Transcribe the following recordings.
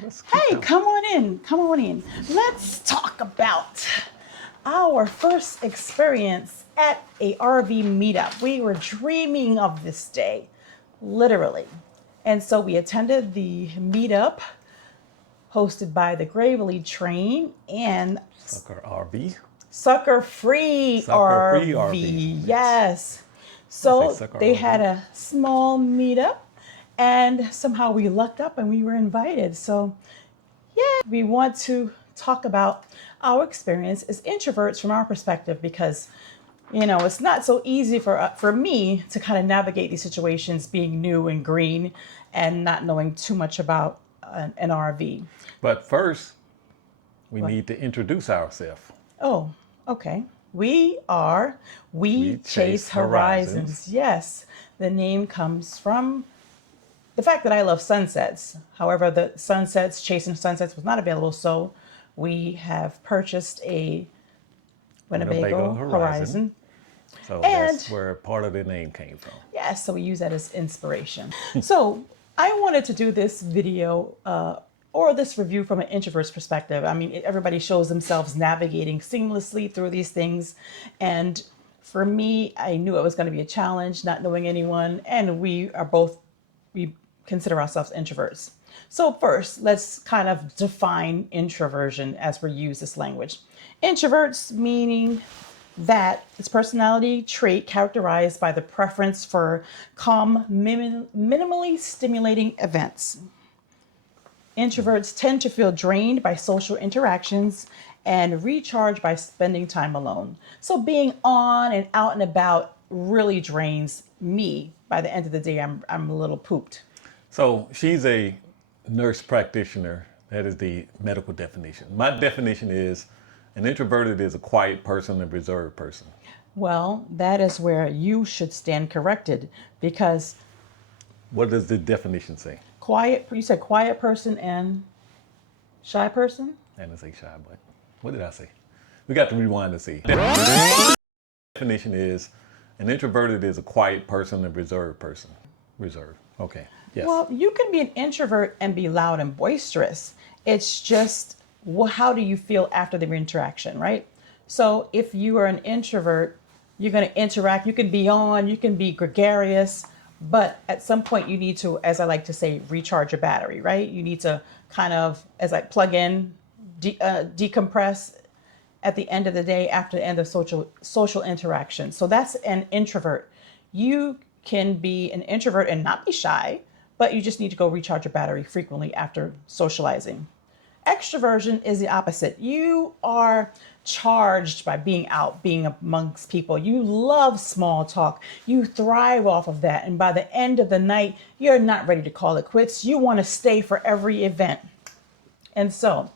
Hey, come on in. Come on in. Let's talk about our first experience at a RV meetup. We were dreaming of this day, literally. And so we attended the meetup hosted by the Gravely Train and Sucker RV. Sucker Free Sucker Free RV. RV. Yes. Say So Sucker they RV. had a small meetup and somehow we lucked up and we were invited. So yeah, we want to talk about our experience as introverts from our perspective because it's not so easy for me to kind of navigate these situations being new and green and not knowing too much about an RV. But first, we What? need to introduce ourselves. Oh, okay. We We Chase chase Horizons. horizons. Yes, the name comes from the fact that I love sunsets. However, the sunsets, chasing sunsets was not available, so we have purchased a Winnebago Winnebago Horizon. Horizon. So And that's where part of the name came from. yeah, so we use that as inspiration. So I wanted to do this video or this review from an introvert's perspective. I mean, everybody shows themselves navigating seamlessly through these things. And for me, I knew it was going to be a challenge, not knowing anyone. And we consider ourselves introverts. So first, let's kind of define introversion as we use this language. Introverts meaning that its personality trait characterized by the preference for calm, minimally stimulating events. Introverts tend to feel drained by social interactions and recharge by spending time alone. So being on and out and about really drains me. By the end of the day, I'm a little pooped. So she's a nurse practitioner. That is the medical definition. My definition is an introverted is a quiet person, a reserved person. Well, that is where you should stand corrected because What does the definition say? you said quiet person and shy person? I didn't say shy, but what did I say? We got to rewind to see. Definition is an introverted is a quiet person, a reserved person. Reserved. Okay. Yes. Well, you can be an introvert and be loud and boisterous. It's just how do you feel after the interaction, right? So if you are an introvert, you're going to interact. You can be on, you can be gregarious, but at some point you need to, as I like to say, recharge your battery, right? You need to kind of, as I plug in, decompress at the end of the day after the end of social interaction. So that's an introvert. You can be an introvert and not be shy, but you just need to go recharge your battery frequently after socializing. Extroversion is the opposite. You are charged by being out, being amongst people. You love small talk. You thrive off of that. And by the end of the night, you're not ready to call it quits. You want to stay for every event. And so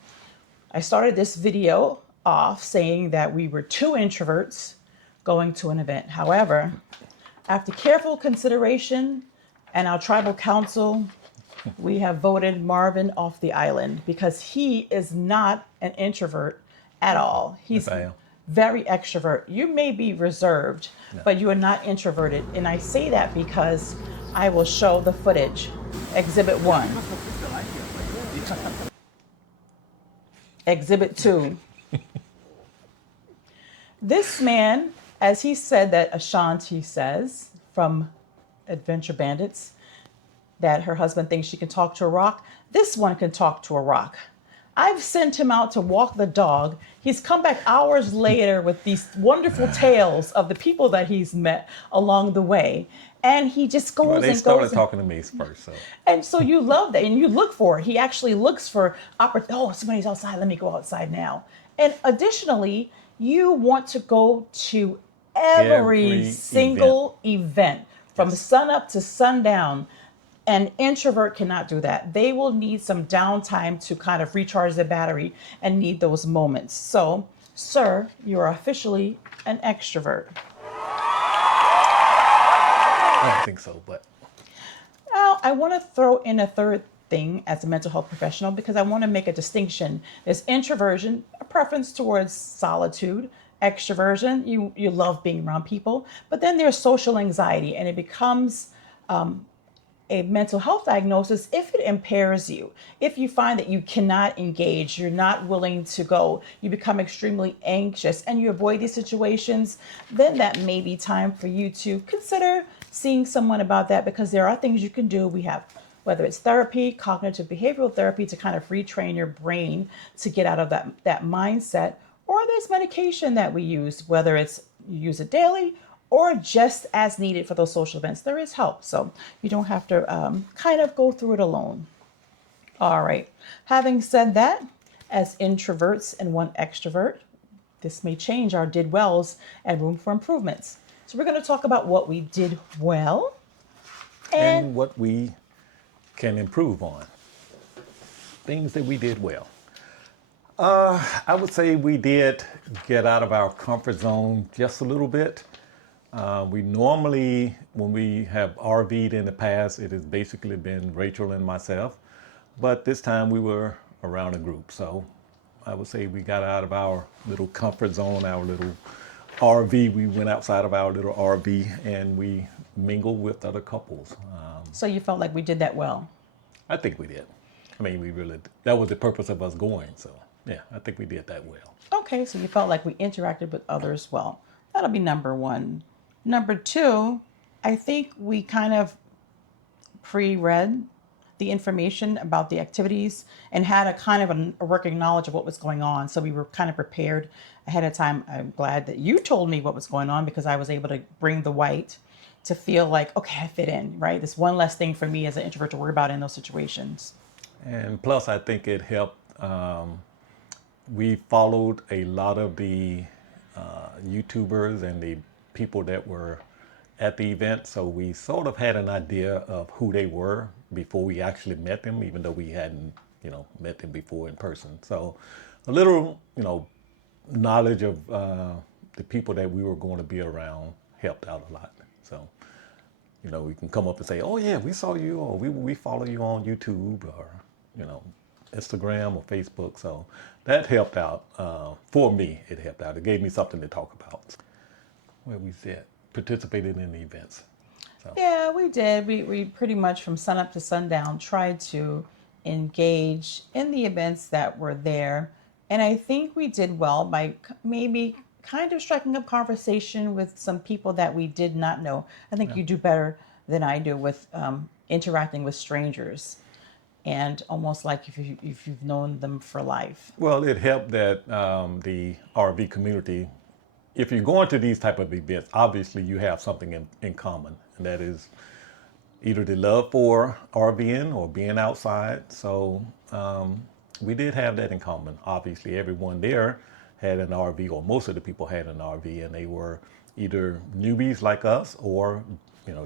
I started this video off saying that we were two introverts going to an event. However, after careful consideration and our tribal council, we have voted Marvin off the island because he is not an introvert at all. He's Yes, I am. very extrovert. You may be reserved, but you are not introverted. And I say that because I will show the footage. Exhibit 1. Exhibit 2. This man, as he said that Ashanti says from Adventure Bandits, that her husband thinks she can talk to a rock. This one can talk to a rock. I've sent him out to walk the dog. He's come back hours later with these wonderful tales of the people that he's met along the way. And he just goes Well, they and started goes. talking to me first, so And so you love that and you look for it. He actually looks for oh, somebody's outside. Let me go outside now. And additionally, you want to go to every single event from Yes. sun up to sundown. An introvert cannot do that. They will need some downtime to kind of recharge their battery and need those moments. So, sir, you are officially an extrovert. I don't think so, but Now, I want to throw in a third thing as a mental health professional because I want to make a distinction. There's introversion, a preference towards solitude. Extroversion, you love being around people. But then there's social anxiety, and it becomes a mental health diagnosis if it impairs you. If you find that you cannot engage, you're not willing to go, you become extremely anxious and you avoid these situations, then that may be time for you to consider seeing someone about that, because there are things you can do. We have, whether it's therapy, cognitive behavioral therapy, to kind of retrain your brain to get out of that mindset, or there's medication that we use, whether it's you use it daily or just as needed for those social events. There is help, so you don't have to kind of go through it alone. All right. Having said that, as introverts and one extrovert, this may change our did wells and room for improvements. So we're going to talk about what we did well and And what we can improve on. Things that we did well. I would say we did get out of our comfort zone just a little bit. We normally, when we have RV'd in the past, it has basically been Rachel and myself. But this time we were around a group. So I would say we got out of our little comfort zone, our little RV. We went outside of our little RV and we mingled with other couples. so you felt like we did that well. I think we did. I mean, we really, that was the purpose of us going. So yeah, I think we did that well. Okay, so you felt like we interacted with others well. That'll be number one. Number two, I think we kind of pre-read the information about the activities and had a kind of a working knowledge of what was going on. So we were kind of prepared ahead of time. I'm glad that you told me what was going on, because I was able to bring the white to feel like, okay, I fit in, right? This one less thing for me as an introvert to worry about in those situations. And plus, I think it helped. We followed a lot of the YouTubers and the people that were at the event. So we sort of had an idea of who they were before we actually met them, even though we hadn't, met them before in person. So a little, knowledge of the people that we were going to be around helped out a lot. So, we can come up and say, oh yeah, we saw you, or we follow you on YouTube, or, Instagram or Facebook. So that helped out. For me, it helped out. It gave me something to talk about. Where we said participated in the events. So. Yeah, we did. We pretty much from sun up to sundown tried to engage in the events that were there. And I think we did well by maybe kind of striking up conversation with some people that we did not know. I think you do better than I do with interacting with strangers, and almost like if you've known them for life. Well, it helped that the RV community, if you're going to these type of events, obviously you have something in common, and that is either the love for RVing or being outside. So we did have that in common. Obviously, everyone there had an RV, or most of the people had an RV, and they were either newbies like us or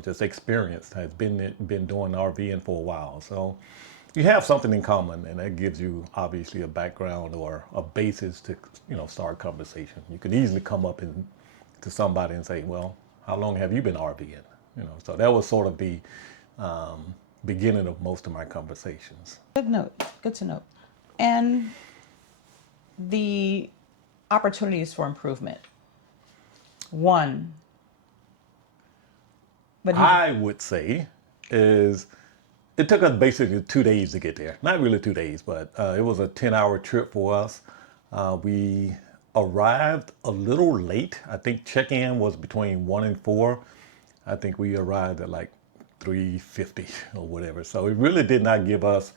just experienced, has been doing RVing for a while. So you have something in common, and that gives you obviously a background or a basis to start conversation. You could easily come up to somebody and say, well, how long have you been RVing? So that was sort of the beginning of most of my conversations. Good to know. And the opportunities for improvement. One, but I would say is it took us basically 2 days to get there. Not really 2 days, but it was a 10-hour trip for us. We arrived a little late. I think check-in was between 1 and 4. I think we arrived at like 3:50 or whatever. So it really did not give us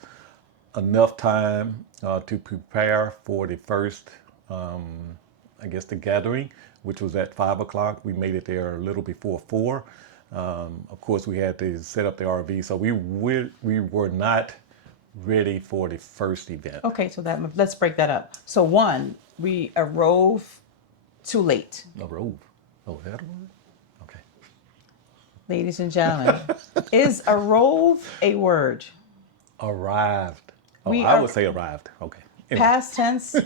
enough time to prepare for the first, the gathering, which was at 5 o'clock. We made it there a little before 4. Of course, we had to set up the RV, so we were not ready for the first event. Okay, so let's break that up. So one, we arose too late. Arove. Oh, is that a word? Okay. Ladies and gentlemen, is arose a word? Arrived. Oh, We I are- would say arrived. Okay. Anyway. Past tense.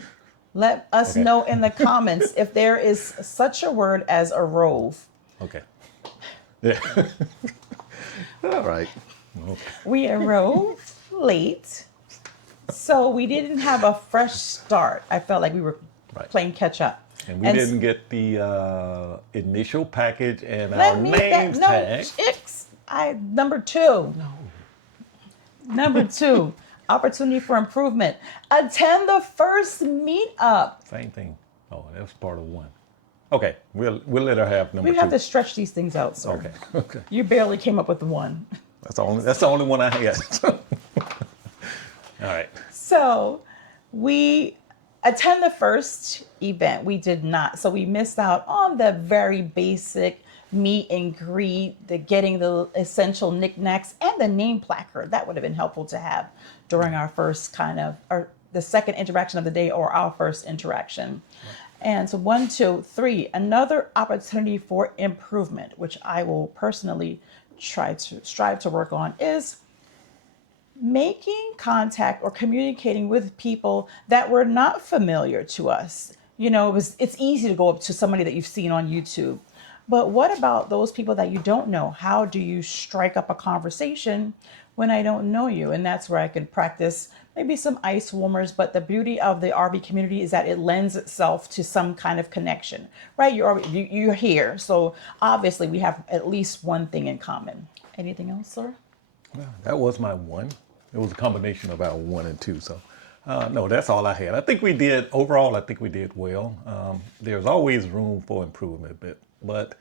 Let us Okay. know in the comments if there is such a word as arose. Okay. Yeah. All right. Okay. We arose late, so we didn't have a fresh start. I felt like we were Right. playing catch up. And we didn't get the initial package and our Let me names no tag. chicks. Number two. No. Number 2, opportunity for improvement. Attend the first meetup. Same thing. Oh, that's part of 1. Okay, we'll let her have number We 2. have to stretch these things out, sir. Okay, okay. You barely came up with 1. That's the only one I had. All right. So we attend the first event. We did not. So we missed out on the very basic meet and greet, the getting the essential knickknacks and the name placard. That would have been helpful to have during our first or the second interaction of the day or our first interaction. And so 1, 2, 3, another opportunity for improvement, which I will personally strive to work on, is making contact or communicating with people that were not familiar to us. It's easy to go up to somebody that you've seen on YouTube. But what about those people that you don't know? How do you strike up a conversation when I don't know you? And that's where I could practice maybe some ice warmers. But the beauty of the RV community is that it lends itself to some kind of connection, right? You're here. So obviously we have at least one thing in common. Anything else, sir? Well, that was my 1. It was a combination of our 1 and 2. So, no, that's all I had. I think we did well. There's always room for improvement, but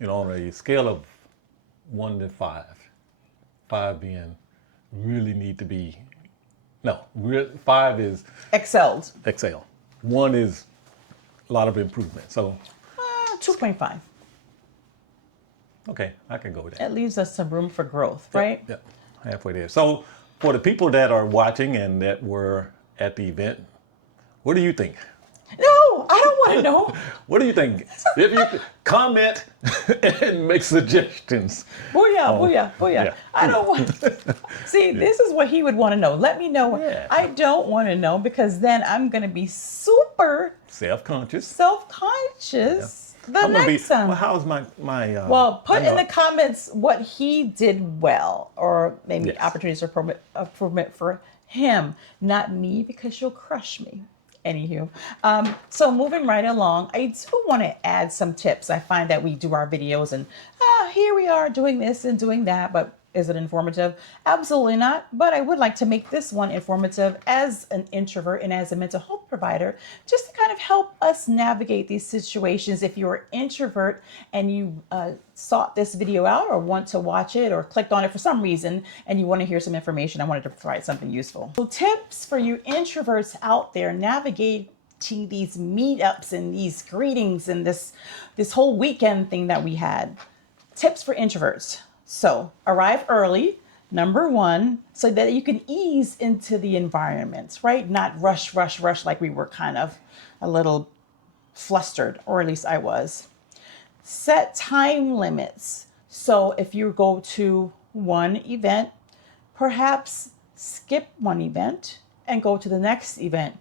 on a scale of 1 to 5, 5 being really need to be, 5 is Excelled. excel. 1 is a lot of improvement. So, 2.5. okay, I can go with that. It leaves us some room for growth, right? Yep, halfway there. So, for the people that are watching and that were at the event, what do you think? No, I don't want to know. What do you think? If you could comment and make suggestions. Booyah, booyah, booyah. Yeah. I don't want. See, this is what he would want to know. Let me know. Yeah. I don't want to know because then I'm going to be super Self-conscious. self-conscious the I'm gonna next time. Well, how's my Well, put I know- in the comments what he did well, or maybe Yes. opportunities for improvement for him, not me, because you'll crush me. Anywho, so moving right along, I do want to add some tips. I find that we do our videos and here we are doing this and doing that, but is it informative? Absolutely not. But I would like to make this one informative as an introvert and as a mental health provider, just to kind of help us navigate these situations. If you're an introvert and you sought this video out or want to watch it or clicked on it for some reason and you want to hear some information, I wanted to provide something useful. So tips for you introverts out there navigating these meetups and these greetings and this whole weekend thing that we had. Tips for introverts. So arrive early, number 1, so that you can ease into the environment, right? Not rush like we were kind of a little flustered, or at least I was. Set time limits. So if you go to one event, perhaps skip one event and go to the next event.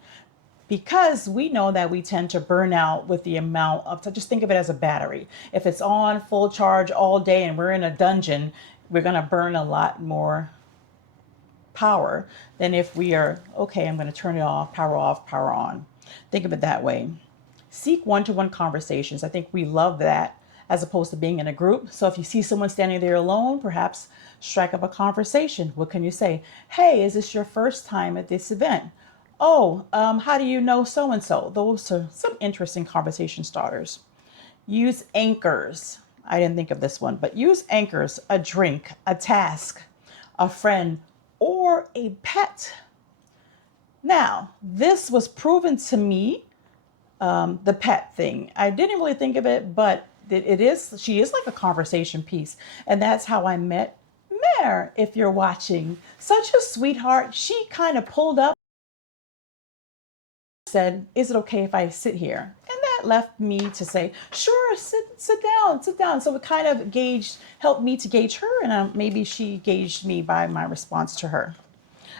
Because we know that we tend to burn out with the amount of, so just think of it as a battery. If it's on full charge all day and we're in a dungeon, we're going to burn a lot more power than if we are, okay, I'm going to turn it off, power on. Think of it that way. Seek one-to-one conversations. I think we love that as opposed to being in a group. So if you see someone standing there alone, perhaps strike up a conversation. What can you say? Hey, is this your first time at this event? Oh, how do you know so-and-so? Those are some interesting conversation starters. Use anchors. I didn't think of this one, but use anchors, a drink, a task, a friend, or a pet. Now, this was proven to me, the pet thing. I didn't really think of it, but she is like a conversation piece. And that's how I met Mare, if you're watching. Such a sweetheart. She kind of pulled up, said, is it okay if I sit here? And that left me to say, sure, sit down. So it kind of helped me to gauge her, and maybe she gauged me by my response to her.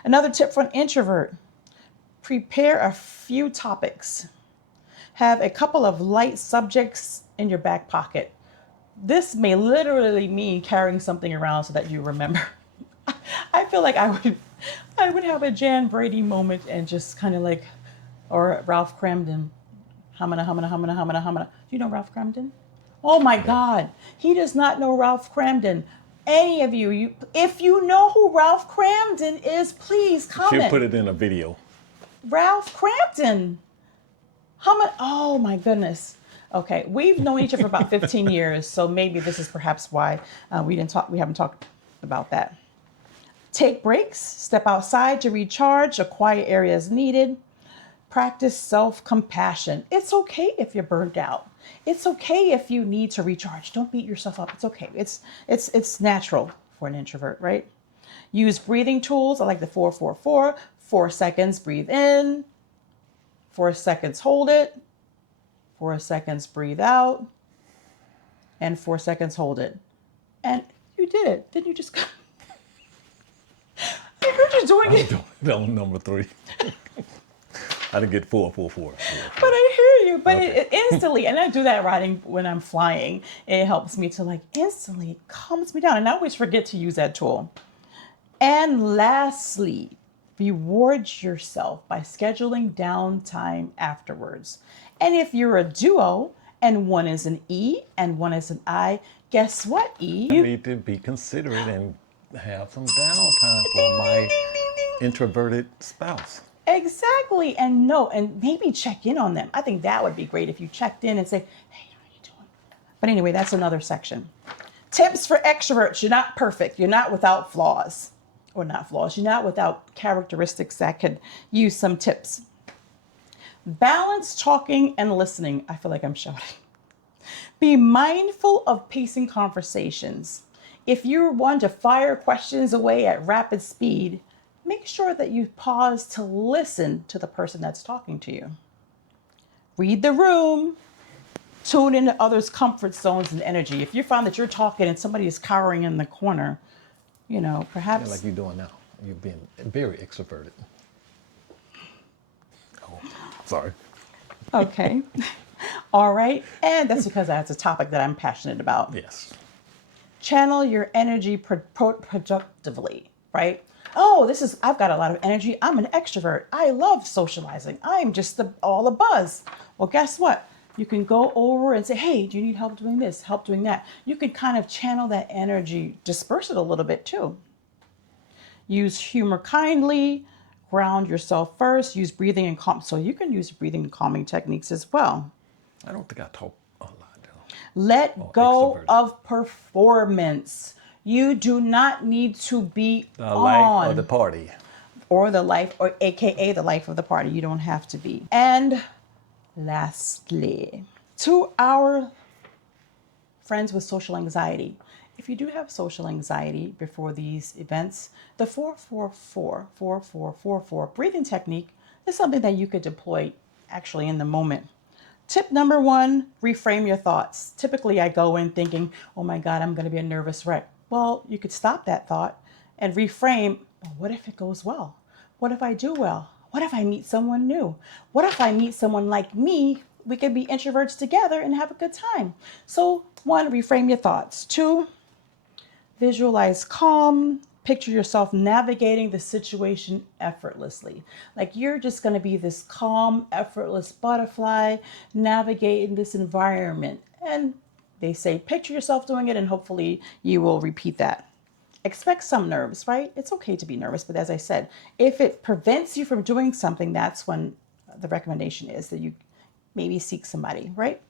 Another tip for an introvert, prepare a few topics. Have a couple of light subjects in your back pocket. This may literally mean carrying something around so that you remember. I feel like I would have a Jan Brady moment and just kind of like, or Ralph Cramden. Hamana. Do you know Ralph Cramden? Oh my God. He does not know Ralph Cramden. Any of you, if you know who Ralph Cramden is, please She'll comment. put it in a video. Ralph Cramden. How much? Oh my goodness. Okay, we've known each other for about 15 years, so maybe this is perhaps why we haven't talked about that. Take breaks, step outside to recharge, a quiet area is needed. Practice self-compassion. It's okay if you're burned out. It's okay if you need to recharge. Don't beat yourself up. It's okay. It's natural for an introvert, right? Use breathing tools. I like the 4-4-4. 4 seconds, breathe in. 4 seconds, hold it. 4 seconds, breathe out. And 4 seconds, hold it. And you did it. Didn't you just... I heard you doing it. That was number 3. I didn't get 4-4-4. But I hear you. But Okay. it instantly, and I do that riding when I'm flying. It helps me to like instantly calms me down. And I always forget to use that tool. And lastly, reward yourself by scheduling downtime afterwards. And if you're a duo and one is an E and one is an I, guess what, E? I need to be considerate and have some downtime for my introverted spouse. Exactly. And maybe check in on them. I think that would be great if you checked in and say, hey, how are you doing? But anyway, that's another section. Tips for extroverts. You're not perfect. You're not without flaws. Or not flaws. You're not without characteristics that could use some tips. Balance talking and listening. I feel like I'm shouting. Be mindful of pacing conversations. If you're one to fire questions away at rapid speed, make sure that you pause to listen to the person that's talking to you. Read the room. Tune into others' comfort zones and energy. If you find that you're talking and somebody is cowering in the corner, perhaps... Yeah, like you're doing now. You're being very extroverted. Oh, sorry. Okay. All right. And that's because that's a topic that I'm passionate about. Yes. Channel your energy productively, right? Oh, I've got a lot of energy. I'm an extrovert. I love socializing. I'm just all the buzz. Well, guess what? You can go over and say, hey, do you need help doing this, help doing that? You could kind of channel that energy, disperse it a little bit too. Use humor kindly, ground yourself first, use breathing and calm. So you can use breathing and calming techniques as well. I don't think I talk a lot though. Let go extroverted. of performance. You do not need to be The life of the on party. or the life, or AKA the life of the party. You don't have to be. And lastly, to our friends with social anxiety, if you do have social anxiety before these events, the 4-4-4 breathing technique is something that you could deploy actually in the moment. Tip number 1, reframe your thoughts. Typically, I go in thinking, oh my God, I'm going to be a nervous wreck. Well, you could stop that thought and reframe, well, what if it goes well? What if I do well? What if I meet someone new? What if I meet someone like me? We could be introverts together and have a good time. So 1, reframe your thoughts. 2, visualize calm. Picture yourself navigating the situation effortlessly. Like you're just going to be this calm, effortless butterfly navigating this environment. And they say, picture yourself doing it, and hopefully you will repeat that. Expect some nerves, right? It's okay to be nervous, but as I said, if it prevents you from doing something, that's when the recommendation is that you maybe seek somebody, right?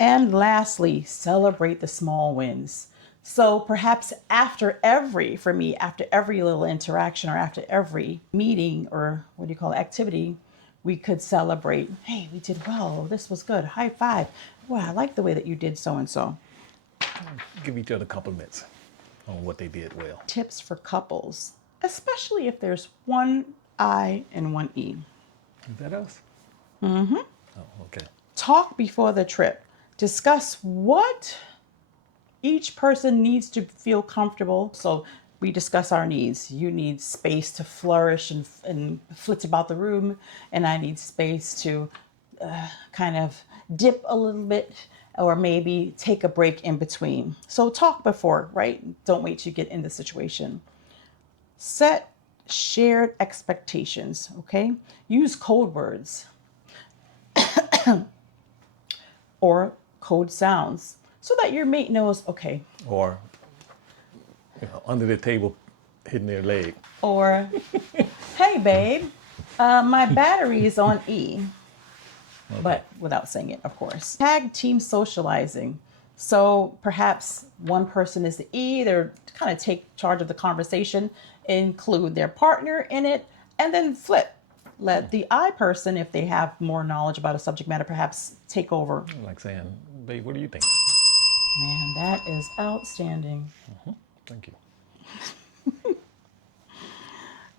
And lastly, celebrate the small wins. So perhaps after every little interaction or after every meeting or activity, we could celebrate, hey, we did well. This was good. High five. Wow, I like the way that you did so-and-so. Give each other compliments on what they did well. Tips for couples, especially if there's one I and one E. Is that us? Mm-hmm. Oh, okay. Talk before the trip. Discuss what each person needs to feel comfortable. So we discuss our needs. You need space to flourish and flit about the room, and I need space to kind of dip a little bit or maybe take a break in between. So talk before, right? Don't wait to get in the situation. Set shared expectations, okay? Use code words or code sounds so that your mate knows, okay. Or Under the table, hitting their leg. Or, hey, babe, my battery is on E. Okay. But without saying it, of course. Tag team socializing. So perhaps one person is the E, they're kind of take charge of the conversation, include their partner in it, and then flip. Let the I person, if they have more knowledge about a subject matter, perhaps take over. Like saying, babe, what do you think? Man, that is outstanding. Thank you.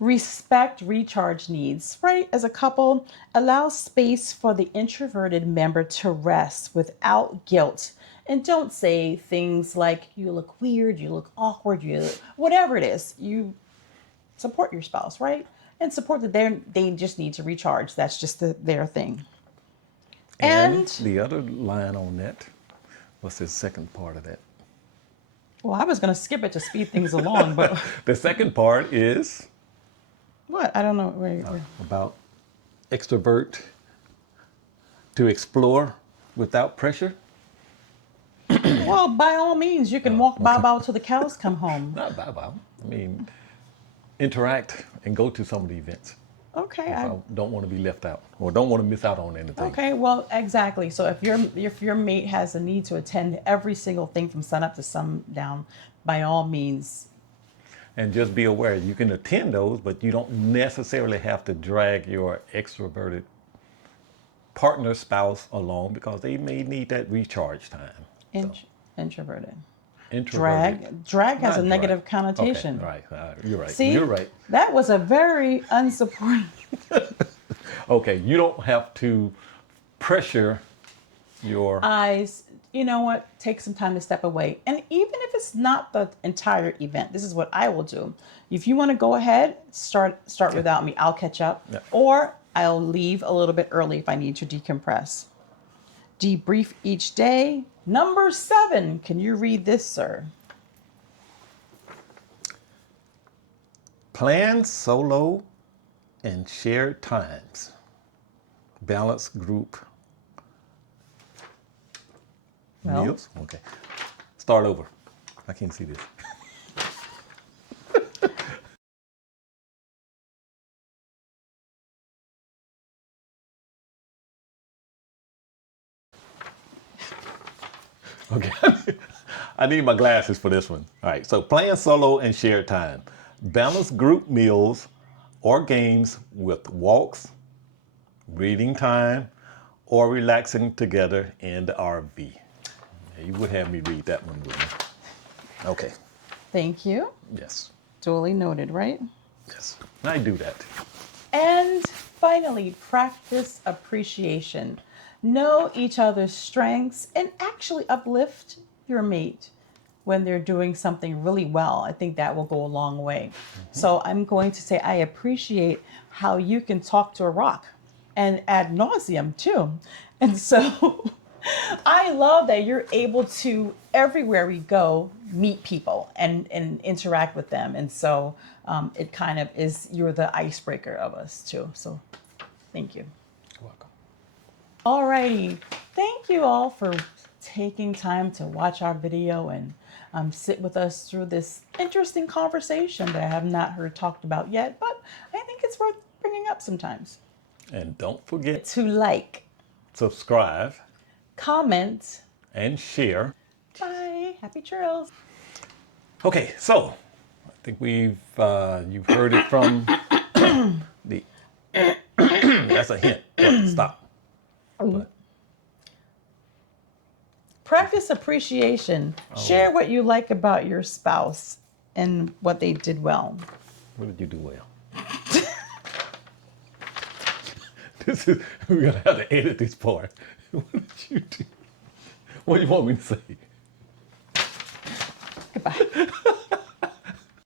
Respect recharge needs, right? As a couple, allow space for the introverted member to rest without guilt. And don't say things like, you look weird, you look awkward, whatever it is. You support your spouse, right? And support that they just need to recharge. That's just their thing. And the other line on that, what's the second part of that? Well, I was going to skip it to speed things along, but The second part is what? I don't know. Wait. about extrovert to explore without pressure. Well, by all means, you can walk bow till the cows come home. Not bow. I mean, interact and go to some of the events. Okay. I don't want to be left out or don't want to miss out on anything. Okay, well, exactly. So if your mate has a need to attend every single thing from sun up to sundown, by all means. And just be aware, you can attend those, but you don't necessarily have to drag your extroverted partner, spouse along because they may need that recharge time. Introverted. Introverted. Drag has Not a negative drag. connotation. Okay, right. You're right. See, You're right. That was a very unsupporting. Okay, you don't have to pressure your Eyes, you know what? Take some time to step away. And even if it's not the entire event, this is what I will do. If you want to go ahead, start without me. I'll catch up. Yeah. Or I'll leave a little bit early if I need to decompress. Debrief each day. Number 7. Can you read this, sir? plan solo and shared times. Balance group Well. meals. Okay. Start over. I can't see this. Okay. I need my glasses for this one. All right. So playing solo and shared time. Balance group meals or games with walks, reading time, or relaxing together in the RV. Yeah, you would have me read that one, wouldn't you? Okay. Thank you. Yes. Duly noted, right? Yes. I do that. And finally, practice appreciation. Know each other's strengths and actually uplift your mate when they're doing something really well. I think that will go a long way. So I'm going to say I appreciate how you can talk to a rock and ad nauseum too. And so I love that you're able to, everywhere we go, meet people and interact with them. And so it kind of is, you're the icebreaker of us too. So thank you. You're welcome. Alrighty. Thank you all for taking time to watch our video and sit with us through this interesting conversation that I have not heard talked about yet, but I think it's worth bringing up sometimes. And don't forget To like, subscribe comment. and share. Bye. Happy trails. Okay, so I think you've heard it from the. That's a hint. But stop. But, Practice appreciation. Share what you like about your spouse and what they did well. what did you do well? We're gonna have to edit this part. What did you do? What do you want me to say?